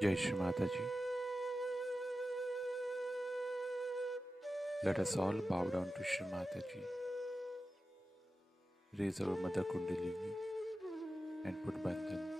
Jai Shri Mataji. Let us all bow down to Shri Mataji, raise our Mother Kundalini and put bandhan.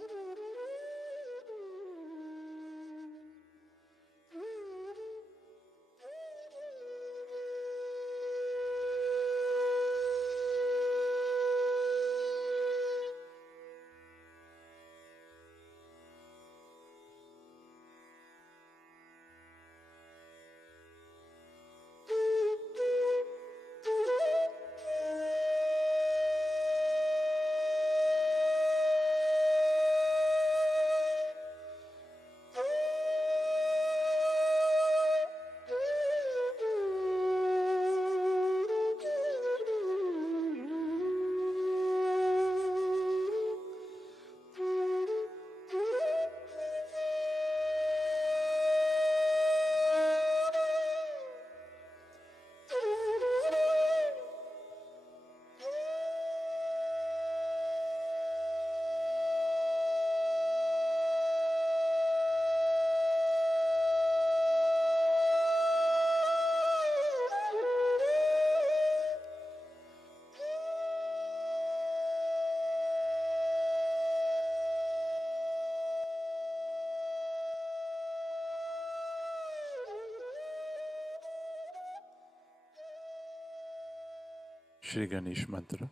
Shri Ganesh Mantra.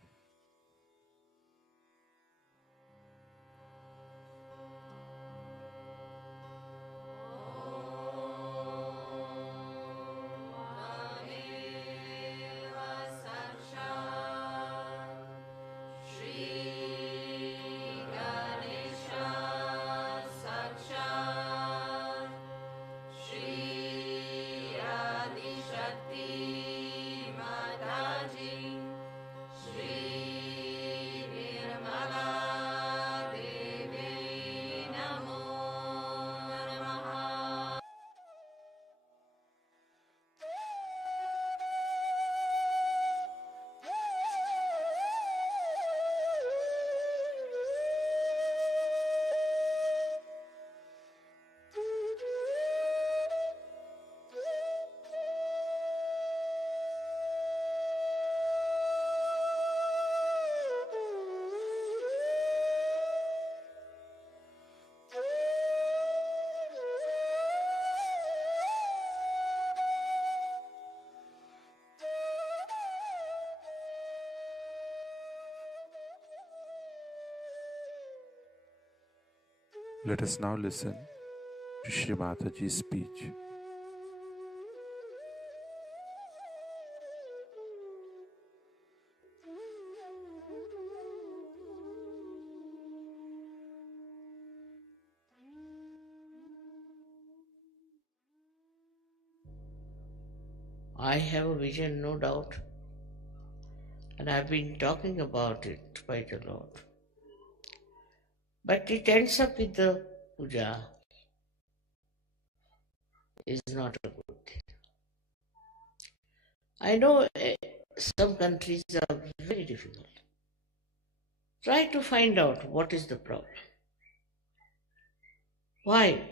Let us now listen to Shri Mataji's speech. I have a vision, no doubt, and I've been talking about it quite a lot. But it ends up with the puja is not a good thing. I know some countries are very difficult. Try to find out what is the problem. Why?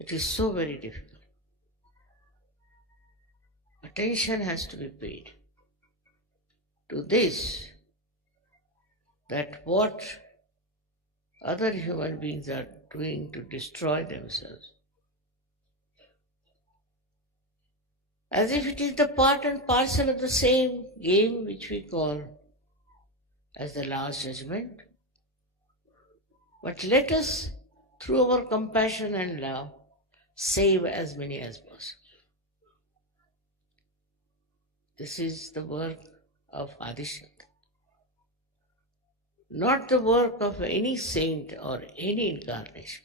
It is so very difficult. Attention has to be paid to this, that what other human beings are doing to destroy themselves. As if it is the part and parcel of the same game which we call as the last judgment. But let us, through our compassion and love, save as many as possible. This is the work of Adishakti. Not the work of any saint or any incarnation.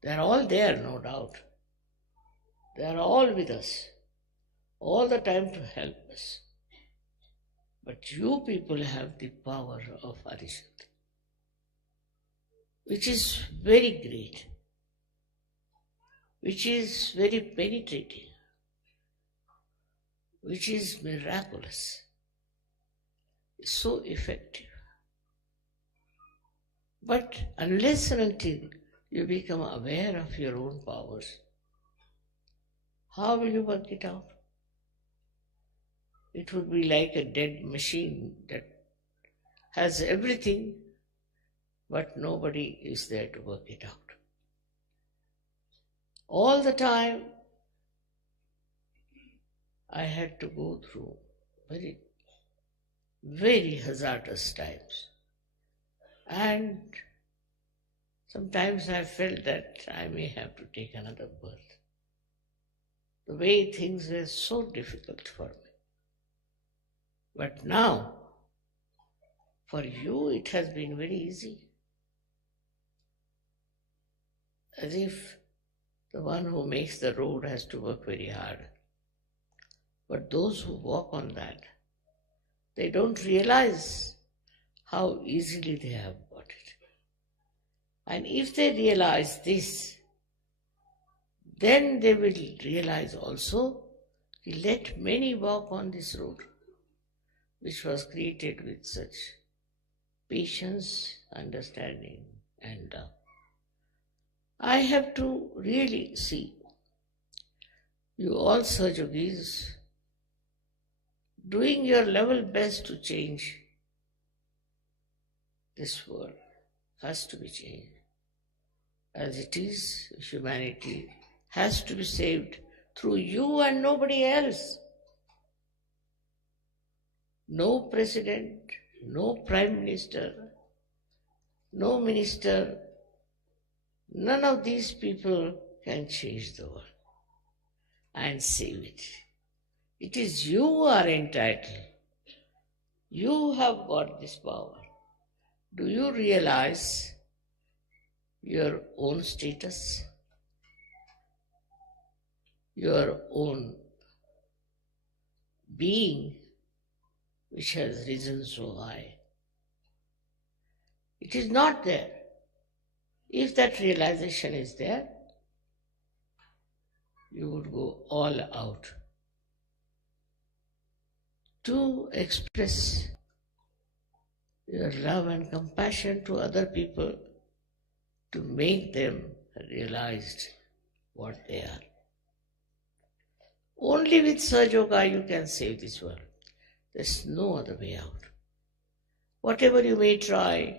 They are all there, no doubt. They are all with us, all the time to help us. But you people have the power of Adishakti, which is very great, which is very penetrating, which is miraculous, so effective. But unless and until you become aware of your own powers, how will you work it out? It would be like a dead machine that has everything, but nobody is there to work it out. All the time, I had to go through very, very hazardous times. And sometimes I felt that I may have to take another birth. The way things were so difficult for me. But now, for you, it has been very easy. As if the one who makes the road has to work very hard. But those who walk on that, they don't realize how easily they have got it. And if they realize this, then they will realize also, let many walk on this road, which was created with such patience, understanding, and love. I have to really see you all Sahajogis doing your level best to change this world. Has to be changed. As it is, humanity has to be saved through you and nobody else. No president, no prime minister, no minister, none of these people can change the world and save it. It is you who are entitled. You have got this power. Do you realize your own status, your own being, which has risen so high? It is not there. If that realization is there, you would go all out to express your love and compassion to other people, to make them realize what they are. Only with Sahaja Yoga you can save this world. There's no other way out. Whatever you may try,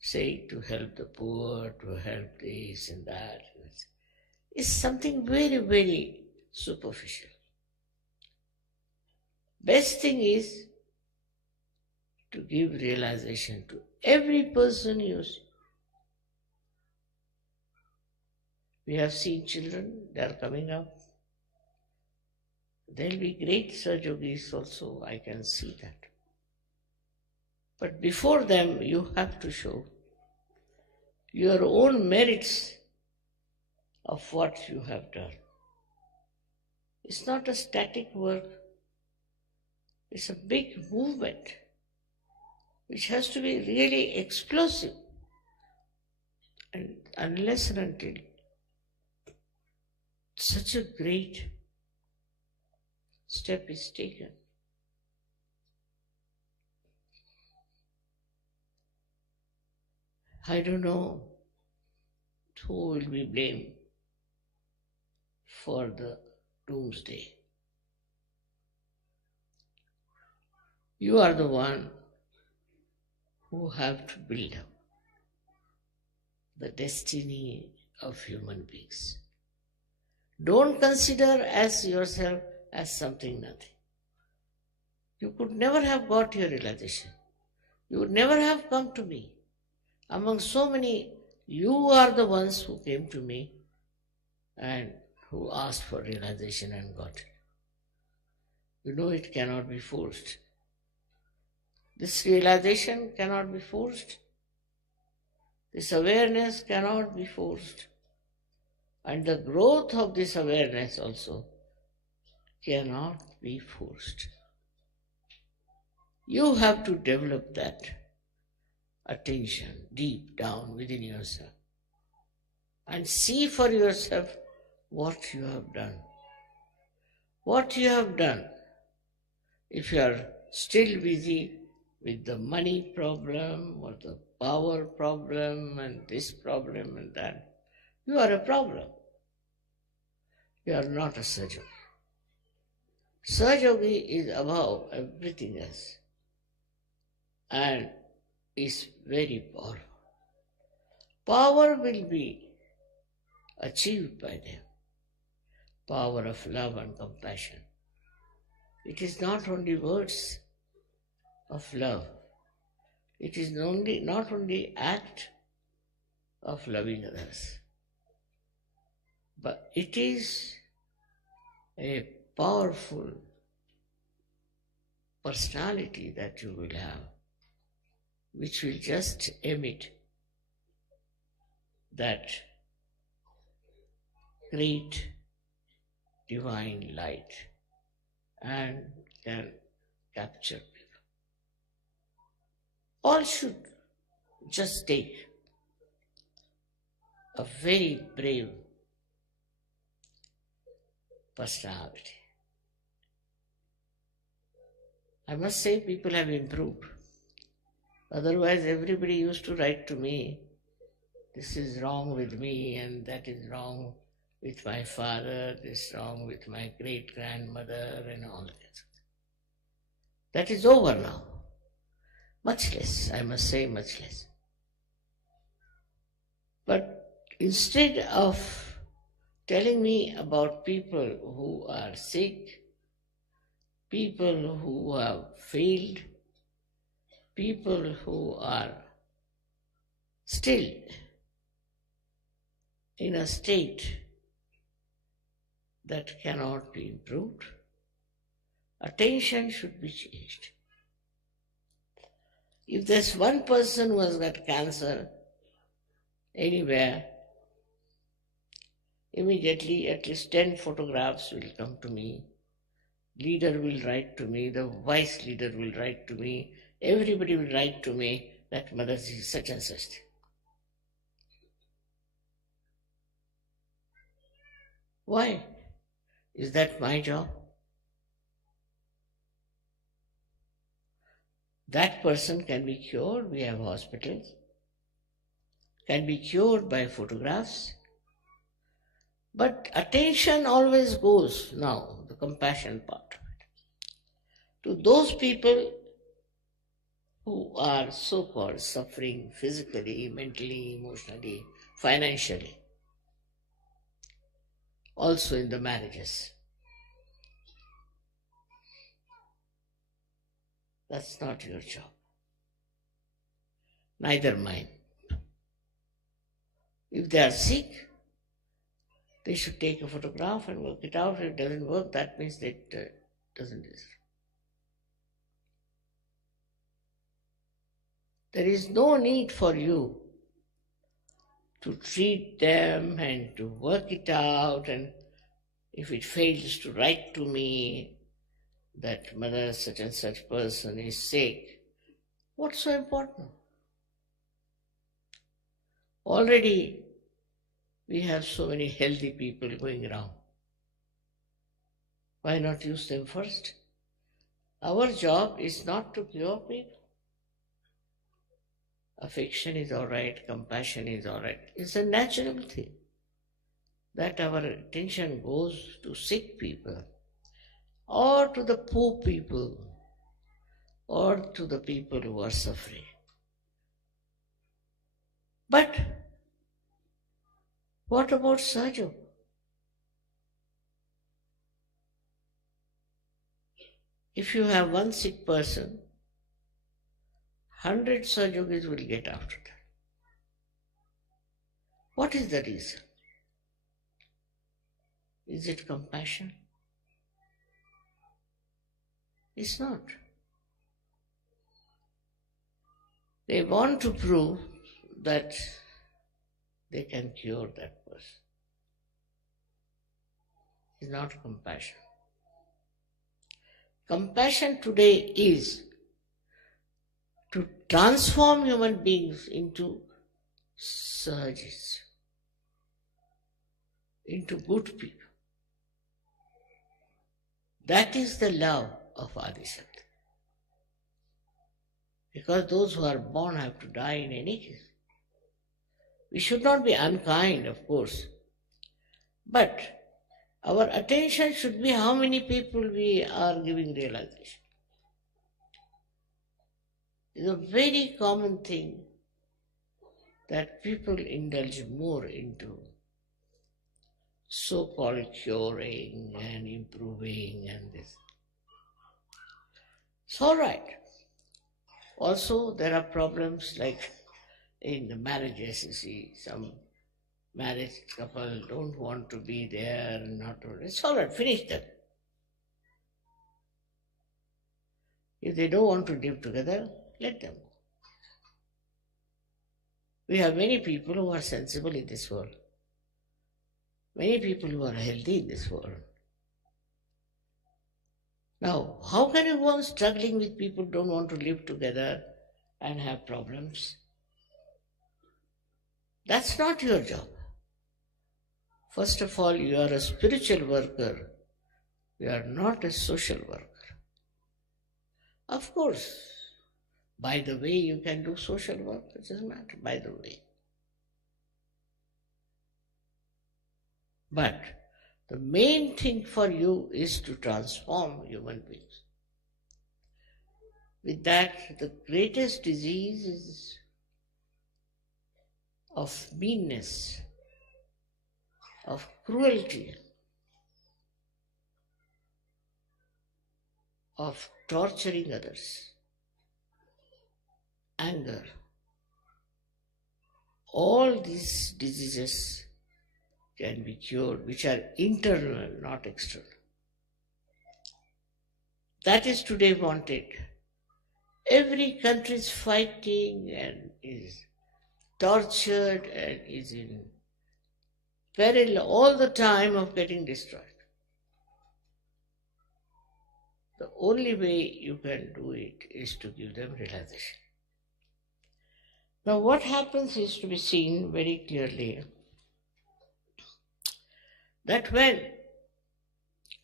say to help the poor, to help this and that, is something very, very superficial. Best thing is to give realization to every person you see. We have seen children, they are coming up. There will be great Sahaja Yogis also, I can see that. But before them, you have to show your own merits of what you have done. It's not a static work. It's a big movement which has to be really explosive. And unless and until such a great step is taken, I don't know who will be blamed for the doomsday. You are the one who have to build up the destiny of human beings. Don't consider as yourself as something nothing. You could never have got your realization. You would never have come to me. Among so many, you are the ones who came to me and who asked for realization and got it. You know it cannot be forced. This realization cannot be forced. This awareness cannot be forced. And the growth of this awareness also cannot be forced. You have to develop that attention deep down within yourself and see for yourself what you have done. What you have done. If you are still busy with the money problem or the power problem and this problem and that, you are a problem. You are not a Sahaja Yogi. Sahaja Yogi is above everything else and is very powerful. Power will be achieved by them. Power of love and compassion. It is not only words of love. It is not only act of loving others, but it is a powerful personality that you will have, which will just emit that great divine light and can capture people. All should just take a very brave personality. I must say people have improved. Otherwise everybody used to write to me, this is wrong with me and that is wrong with my father, this is wrong with my great-grandmother and all that. That is over now. Much less, I must say much less. But instead of telling me about people who are sick, people who have failed, people who are still in a state that cannot be improved. Attention should be changed. If there's one person who has got cancer anywhere, immediately at least 10 photographs will come to me. Leader will write to me, the vice leader will write to me, everybody will write to me that Motherji is such and such. Why? Is that my job? That person can be cured, we have hospitals, can be cured by photographs. But attention always goes now, the compassion part, to those people who are so-called suffering physically, mentally, emotionally, financially, also in the marriages. That's not your job, neither mine. If they are sick, they should take a photograph and work it out. If it doesn't work, that means that it doesn't deserve. There is no need for you to treat them and to work it out, and if it fails, to write to me that mother such and such person is sick. What's so important? Already we have so many healthy people going around. Why not use them first? Our job is not to cure people. Affection is all right, compassion is all right. It's a natural thing that our attention goes to sick people or to the poor people or to the people who are suffering. But what about Sahaja? If you have one sick person, 100 Sahajogis will get after that. What is the reason? Is it compassion? It's not. They want to prove that they can cure that person. It's not compassion. Compassion today is to transform human beings into Sahajis, into good people. That is the love of Adishakti. Because those who are born have to die in any case. We should not be unkind, of course, but our attention should be how many people we are giving realization. It's a very common thing that people indulge more into so-called curing and improving and this. It's all right. Also, there are problems like in the marriages, you see, some married couple don't want to be there, it's all right, finish that. If they don't want to live together, let them go. We have many people who are sensible in this world, many people who are healthy in this world. Now, how can you go on struggling with people who don't want to live together and have problems? That's not your job. First of all, you are a spiritual worker. You are not a social worker. Of course, by the way, you can do social work. It doesn't matter, by the way. But the main thing for you is to transform human beings. With that, the greatest disease is of meanness, of cruelty. of torturing others, anger, all these diseases can be cured, which are internal, not external. That is today wanted. Every country is fighting and is tortured and is in peril all the time of getting destroyed. The only way you can do it is to give them realization. Now, what happens is to be seen very clearly that when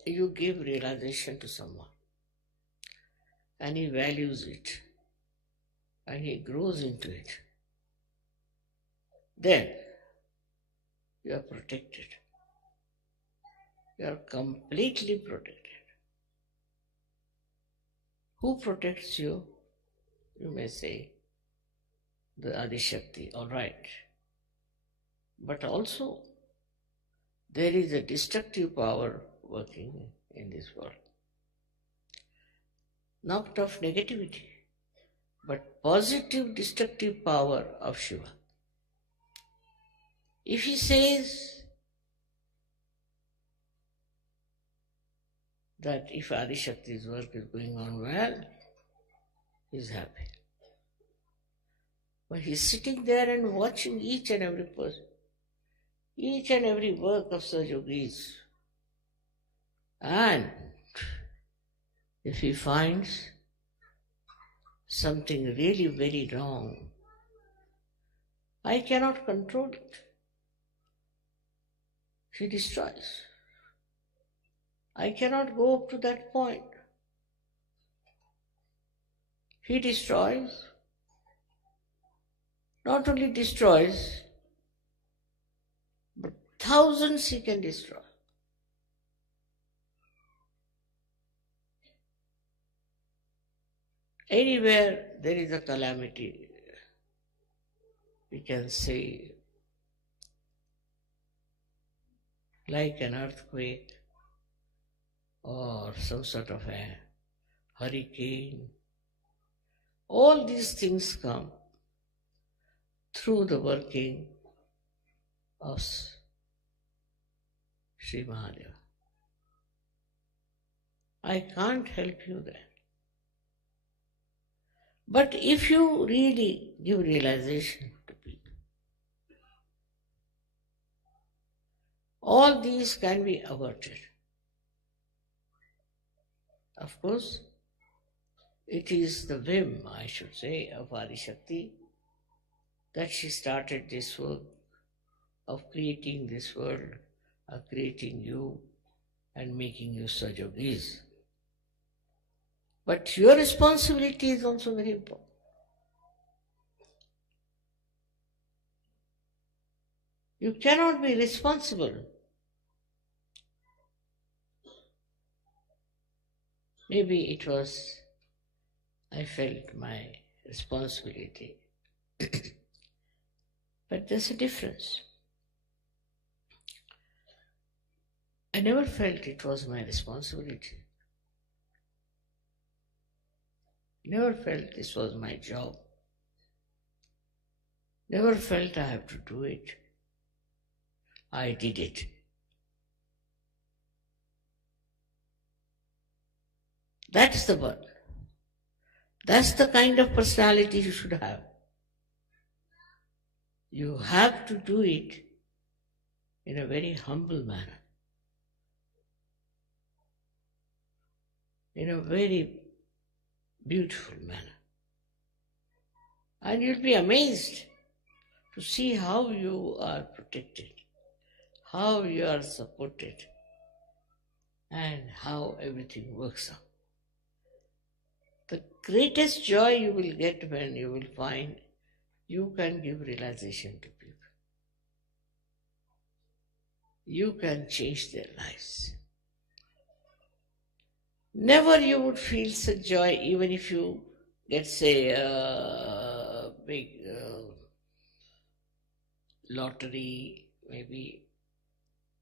you give realization to someone and he values it and he grows into it, then you are protected. You are completely protected. Who protects you? You may say, the Adishakti, all right. But also, there is a destructive power working in this world. Not of negativity, but positive destructive power of Shiva. If he says that if Adishakti's work is going on well, he's happy. But he's sitting there and watching each and every person, each and every work of such yogis. And if he finds something really very wrong, I cannot control it. He destroys. I cannot go up to that point. He destroys. Not only destroys, but thousands he can destroy. Anywhere there is a calamity, we can say, like an earthquake or some sort of a hurricane, all these things come through the working of Sri Mahadeva. I can't help you there. But if you really give realization to people, all these can be averted. Of course, it is the whim, I should say, of Adishakti that she started this work of creating this world, of creating you and making you such yogis. But your responsibility is also very important. You cannot be responsible. Maybe it was, I felt my responsibility. But there's a difference. I never felt it was my responsibility. Never felt this was my job. Never felt I have to do it. I did it. That's the one. That's the kind of personality you should have. You have to do it in a very humble manner, in a very beautiful manner. And you'll be amazed to see how you are protected, how you are supported, and how everything works out. The greatest joy you will get when you will find you can give realization to people. You can change their lives. Never you would feel such joy even if you get, say, a big lottery, maybe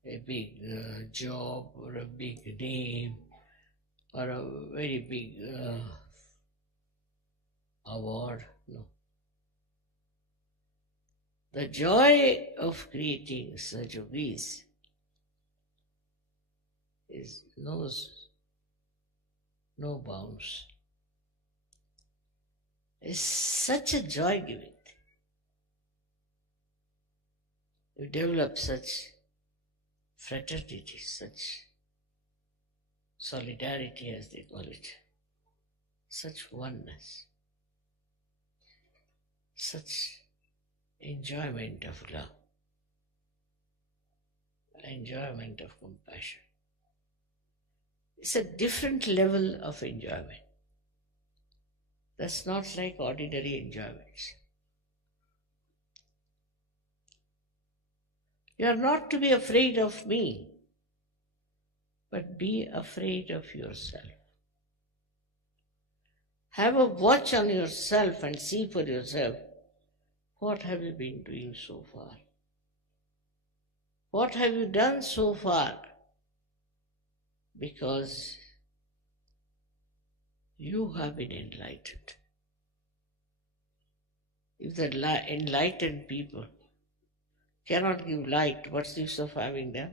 a big job or a big name or a very big award. No. The joy of creating Sajogis knows no bounds. It's such a joy giving. You develop such fraternity, such solidarity as they call it, such oneness, such enjoyment of love, enjoyment of compassion. It's a different level of enjoyment. That's not like ordinary enjoyments. You are not to be afraid of me, but be afraid of yourself. Have a watch on yourself and see for yourself, what have you been doing so far? What have you done so far? Because you have been enlightened. If the enlightened people cannot give light, what's the use of having them?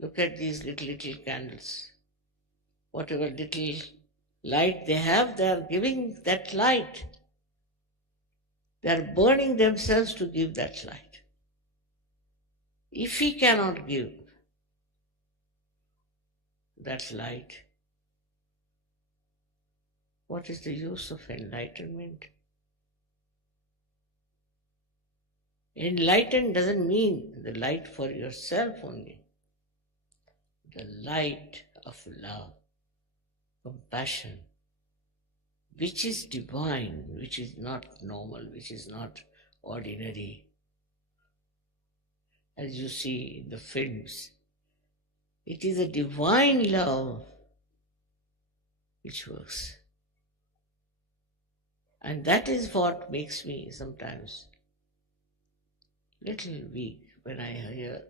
Look at these little candles. Whatever little light they have, they are giving that light. They are burning themselves to give that light. If we cannot give that light, what is the use of enlightenment? Enlightened doesn't mean the light for yourself only. The light of love, compassion, which is divine, which is not normal, which is not ordinary. As you see in the films, it is a divine love which works. And that is what makes me sometimes little weak when I hear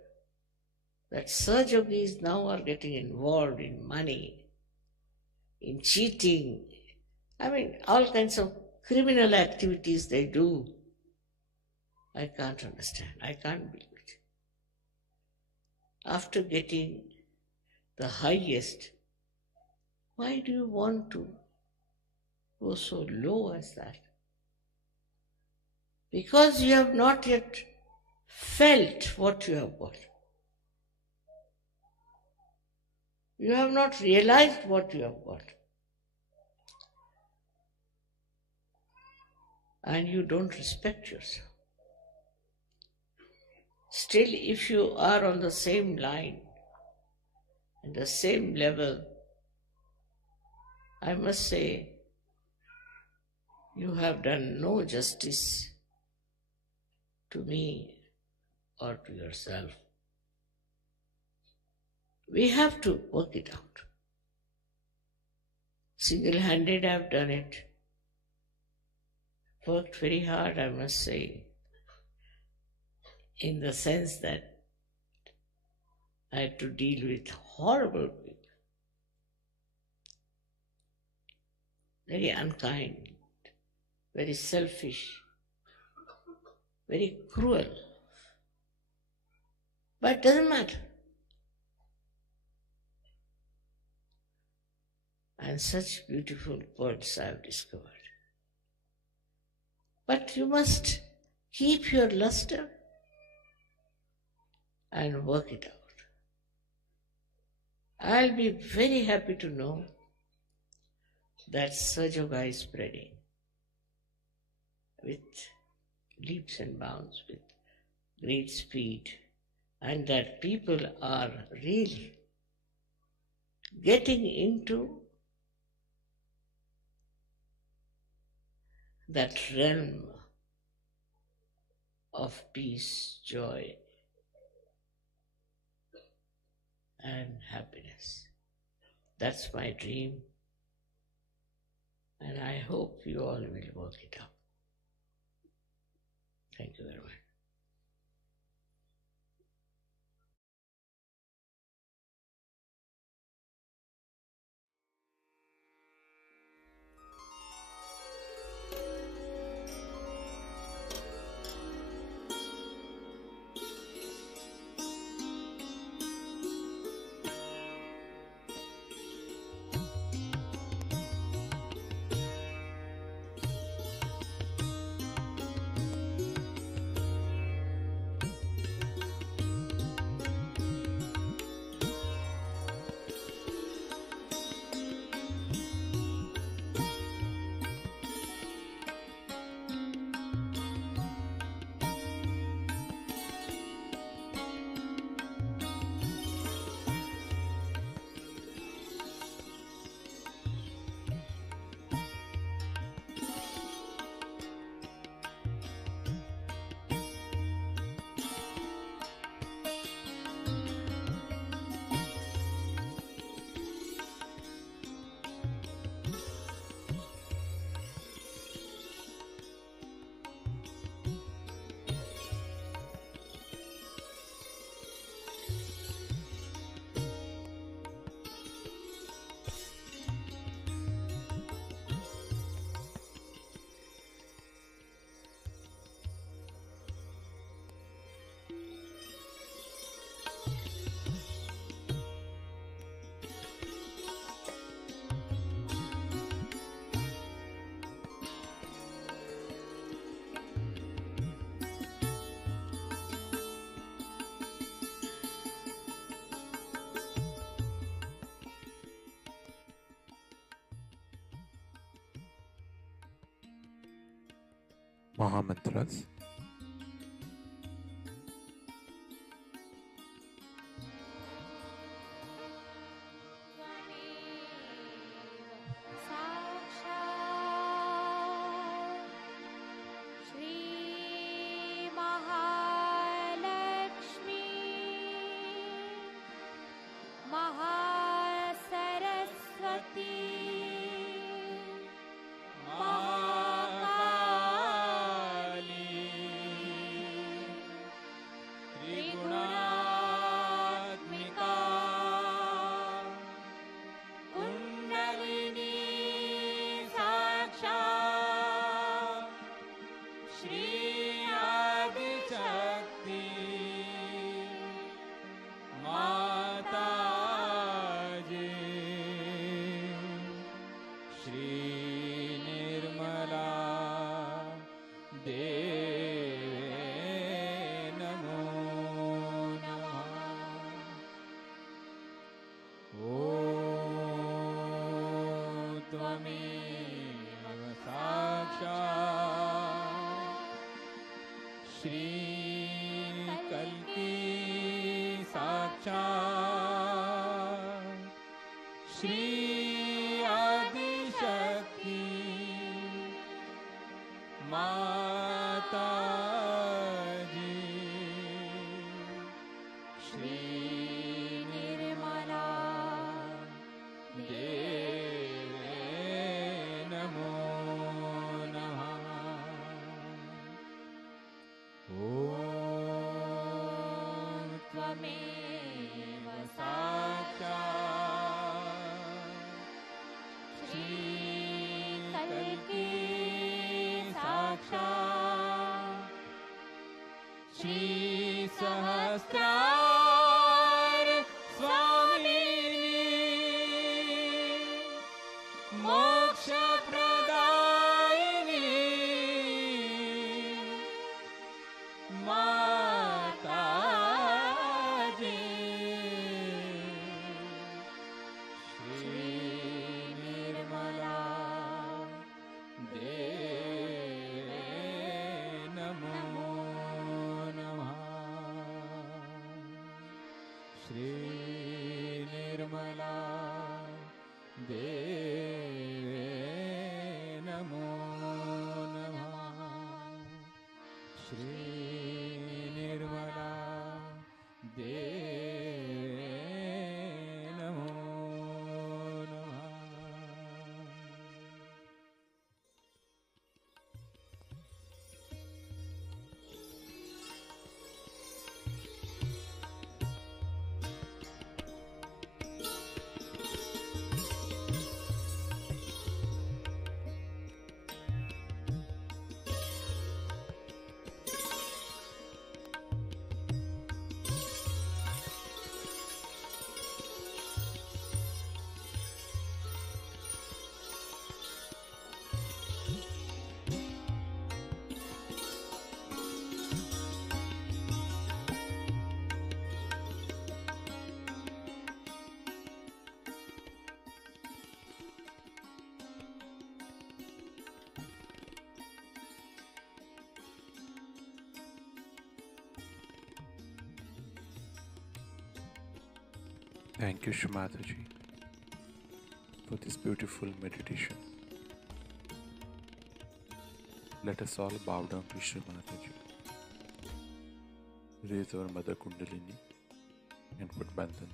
that Sajogis now are getting involved in money, in cheating. I mean, all kinds of criminal activities they do. I can't understand. I can't believe it. After getting the highest, why do you want to go so low as that? Because you have not yet felt what you have got. You have not realized what you have got. And you don't respect yourself. Still, if you are on the same line and the same level, I must say, you have done no justice to me or to yourself. We have to work it out. Single-handed, I've done it. Worked very hard, I must say, in the sense that I had to deal with horrible people, very unkind, very selfish, very cruel. But it doesn't matter. And such beautiful birds I have discovered. But you must keep your luster and work it out. I'll be very happy to know that Sajoga is spreading with leaps and bounds, with great speed, and that people are really getting into that realm of peace, joy, and happiness. That's my dream, and I hope you all will work it out. Thank you very much. Mahamantras. Thank you, Shumataji, for this beautiful meditation. Let us all bow down to Shri Mataji. Raise our Mother Kundalini and put Bandhan.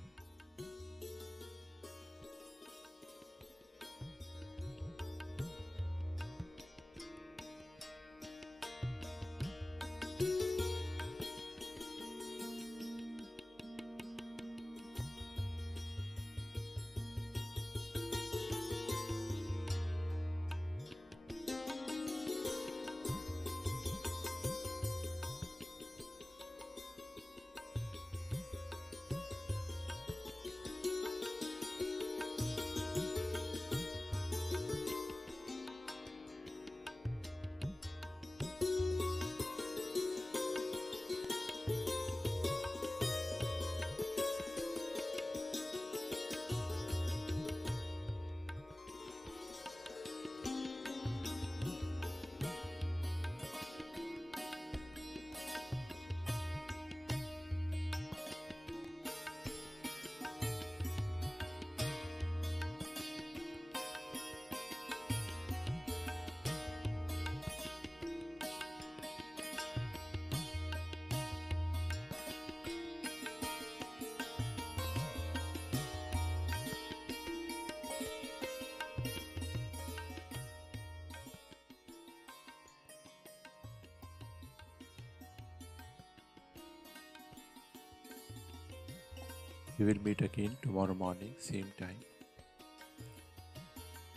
We will meet again tomorrow morning, same time.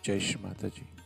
Jai Shri Mataji.